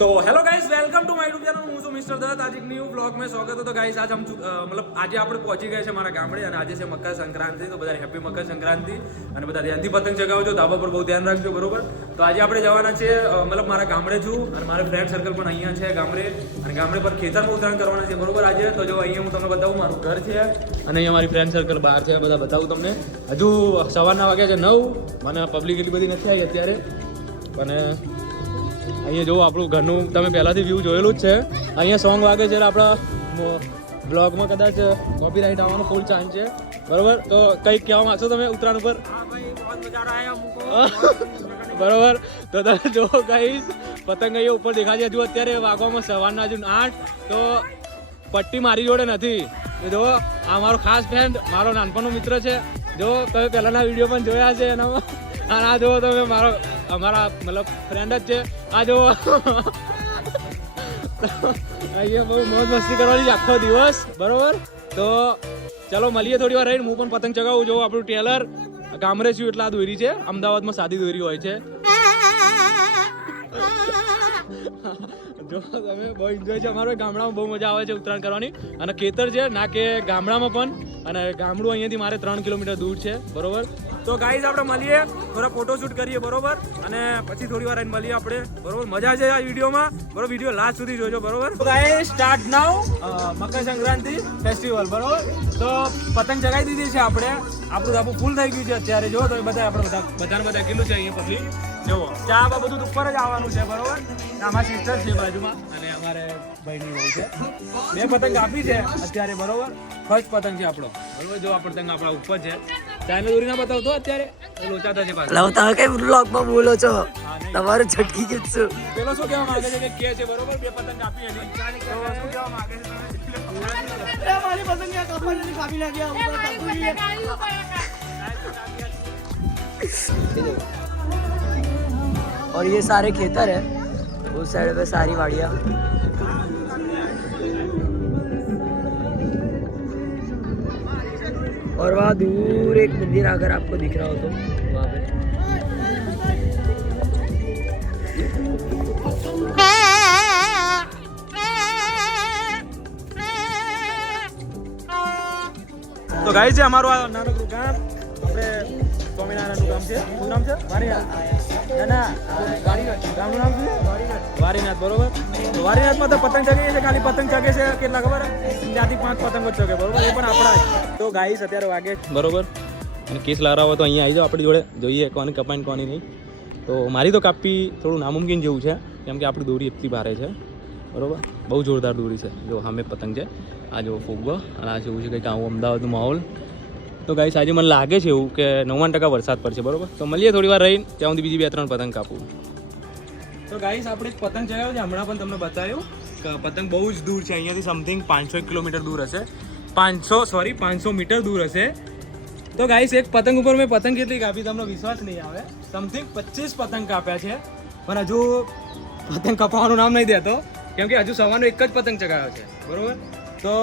तो hello guys welcome to my YouTube channel હું છું મિસ્ટર દત્ત આજે એક ન્યૂ બ્લોગ માં સ્વાગત હતો ગાઈસ આજ મતલબ આજે આપણે પહોંચી ગયા છે મારા ગામડે અને આજે છે મકર સંક્રાંતિ તો બધા હેપી મકર સંક્રાંતિ અને બધા ધ્યાનથી પતંગ ચગાવજો ધાબા પર બહુ ધ્યાન રાખજો બરોબર તો આજે આપણે જવાના છે મતલબ મારા ગામડે છું અને મારા ફ્રેન્ડ સર્કલ પણ અહીંયા છે ગામડે અને ગામડે પર ખેતરમાં ઉતરાણ કરવાના છે બરોબર આજે તો જો અહીંયા હું તમને બતાવું મારું ઘર છે અને અહીંયા મારી ફ્રેન્ડ સર્કલ બહાર છે બધા બતાવું તમને હજુ સવારના વાગ્યા છે 9 મને પબ્લિક એટલી બધી નથી આવી અત્યારે અને અહીંયા જો આપણું ઘરનું તમે પહેલાંથી વ્યૂ જોયેલું જ છે અહીંયા સોંગ વાગે છે એટલે આપણા બ્લોગમાં કદાચ કોપીરાઇટ આવવાનો ફૂલ ચાન્સ છે બરોબર તો કંઈક કહેવા માંગશો તમે ઉત્તરાયણ ઉપર બરોબર તો તમે જો ગાઈસ પતંગ અહીંયા ઉપર દેખાય છે હજુ અત્યારે વાગવામાં સવારના હજુ 8 તો પટ્ટી મારી જોડે નથી જો આ મારો ખાસ ફ્રેન્ડ મારો નાનપણનો મિત્ર છે જો તમે પહેલાંના વિડીયો પણ જોયા છે એનામાં અને આ જો તમે મારો અમારા મતલબ ફ્રેન્ડ જ છે આ જો અહીંયા બહુ મોજ મસ્તી કરવાની આખો દિવસ બરોબર તો ચલો મળીએ થોડી વાર રહીને હું પણ પતંગ ચગાવું જો આપણું ટેલર ગામડે છું એટલે આ દોરી છે અમદાવાદમાં સાદી દોરી હોય છે જો તમે બહુ એન્જોય છે અમારો ગામડામાં બહુ મજા આવે છે ઉત્તરાયણ કરવાની અને ખેતર છે ના કે ગામડામાં પણ અને ગામડું અહીંયાથી મારે 3 કિલોમીટર દૂર છે બરોબર તો ગાઈઝ આપણે મળીએ થોડા ફોટોશૂટ કરીએ બરોબર અને પછી થોડી વાર મળીએ આપણે બરોબર મજા છે આ વિડીયોમાં બરોબર વિડીયો લાસ્ટ સુધી જોજો બરોબર તો ગાઈઝ સ્ટાર્ટ નાઉ મકર સંક્રાંતિ ફેસ્ટિવલ બરોબર તો પતંગ ચગાવી દીધી છે આપણે આપણું ધાબુ ફૂલ થઈ ગયું છે અત્યારે જો તો બધા આપણે બધાને કેટલું છે અહીંયા પબ્લિક જુઓ ચા બધું ઉપર જ આવવાનું છે બરોબર અમારા સિસ્ટર છે બાજુમાં અને અમારે ભાઈની બહુ છે 2 પતંગ આપી છે અત્યારે બરોબર ફર્સ્ટ પતંગ છે આપણો બરોબર જો આ પતંગ આપણા ઉપર છે ચાઇના દોરી ના બતાવતો અત્યારે લોચા થશે પાછા લાવ તમે કઈ વ્લોગમાં બોલો છો તમારે છટકી ગયું છે પેલો શું કહેવા માંગે છે કે છે બરોબર 2 પતંગ આપી હતી તો શું કહેવા માંગે છે તમે મારી પતંગ યા કપડની કાપી લાગ્યા और ये सारे खेतर है उस साइड पे सारी वाड़ियाँ और वहाँ दूर एक मंदिर अगर आपको दिख रहा हो तो वहाँ पे તો ગાઈસ છે અમારું આ નાનકડું ગામ આપણે સ્વામિનારાયણનું ગામ છે શું નામ છે ગામનું નામ શું વારીનાથ બરોબર તો વારીનાથમાં તો પતંગ ચગે છે ખાલી પતંગ ચગે છે કેટલા ખબર ત્યાંથી 5 પતંગો ચગે બરોબર એ પણ આપણા તો ગાઈસ અત્યારે વાગે બરોબર અને કેસ લાવવા હોય તો અહીંયા આવી જાઓ આપણી જોડે જોઈએ કોની કપાઈને કોની નહીં તો મારી તો કાપી થોડું નામુમકિન જેવું છે કેમ કે આપણી દોરી એટલી ભારે છે બરોબર બહુ જોરદાર દોરી છે જો સામે પતંગ છે આ જો ફૂગો અને આ જેવું છે કંઈક આવું અમદાવાદનું માહોલ તો ગાઈસ આજે મને લાગે છે એવું કે 99% વરસાદ પડશે બરોબર તો મળીએ થોડી વાર રહીને ત્યાં સુધી બીજી 2-3 પતંગ કાપું તો ગાઈસ આપણે પતંગ ચગાવ્યો છે હમણાં પણ તમને બતાવ્યું કે પતંગ બહુ જ દૂર છે અહીંયાથી સમથિંગ 500 કિલોમીટર દૂર હશે 500 મીટર દૂર હશે તો ગાઈસ એક પતંગ ઉપર મેં પતંગ કેટલી કાપી તમને વિશ્વાસ નહીં આવે સમથિંગ 25 પતંગ કાપ્યા છે પણ હજુ પતંગ કપાવવાનું નામ નહીં દેતો કેમ કે હજુ સવારનો એક જ પતંગ ચગાવ્યો છે બરોબર તો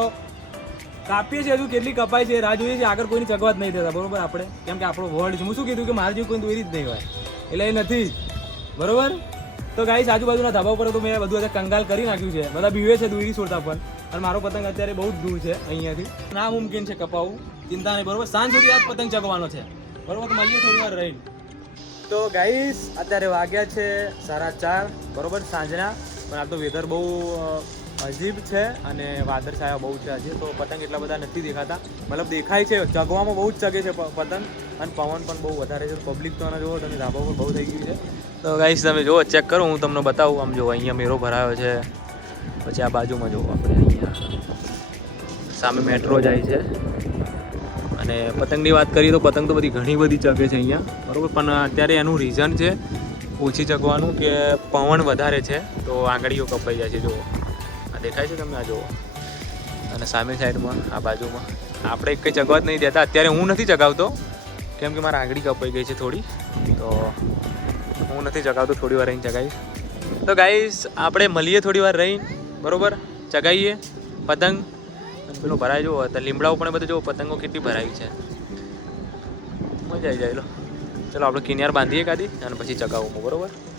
કાપીએ છીએ હજુ કેટલી કપાય છે રાહ જોઈએ છે આગળ કોઈની ચગવા જ નહીં દેતા બરોબર આપણે કેમ કે આપણો વર્લ્ડ છે હું શું કીધું કે મારે જેવું કોઈ દોરી જ નહીં હોય એટલે એ નથી બરોબર તો ગાઈસ આજુબાજુના ધાબા ઉપર તો મેં બધું અત્યારે કંગાલ કરી નાખ્યું છે બધા બીવે છે દોરી છોડતા પણ અને મારો પતંગ અત્યારે બહુ જ દૂર છે અહીંયાથી ના મુમકિન છે કપાવવું ચિંતા નહીં બરોબર સાંજ સુધી આ પતંગ ચગવાનો છે બરોબર તો મળીએ થોડી વાર રહીને તો ગાઈસ અત્યારે વાગ્યા છે 4:30 બરોબર સાંજના પણ આ તો વેધર બહુ અજીબ છે અને વાદળછાયા બહુ છે આજે તો પતંગ એટલા બધા નથી દેખાતા મતલબ દેખાય છે ચગવામાં બહુ જ ચગે છે પતંગ અને પવન પણ બહુ વધારે છે પબ્લિક તો જુઓ તમે ધાબા પર બહુ થઈ ગયું છે તો ગાઈસ તમે જુઓ ચેક કરો હું તમને બતાવું આમ જુઓ અહીંયા મેરો ભરાયો છે પછી આ બાજુમાં જુઓ આપણે અહીંયા સામે મેટ્રો જાય છે અને પતંગની વાત કરીએ તો પતંગ તો બધી ઘણી બધી ચગે છે અહીંયા બરાબર પણ અત્યારે એનું રીઝન છે ઓછી ચગવાનું કે પવન વધારે છે તો આંગળીઓ કપાઈ જાય છે જુઓ દેખાય છે તમને આ જુઓ અને સામે સાઈડમાં આ બાજુમાં આપણે એક કંઈ ચગવા જ નહીં દેતા અત્યારે હું નથી ચગાવતો કેમ કે મારી આંગળી કપાઈ ગઈ છે થોડી તો હું નથી ચગાવતો થોડી વાર રહીને ચગાવીશ તો ગાઈસ આપણે મળીએ થોડી વાર રહીને બરોબર ચગાવીએ પતંગ અને પેલો ભરાય જુઓ લીમડાઓ પણ બધું જુઓ પતંગો કેટલી ભરાઈ છે મજા આવી જાય ચલો આપણે કિનાર બાંધીએ કાઢી અને પછી ચગાવું બરોબર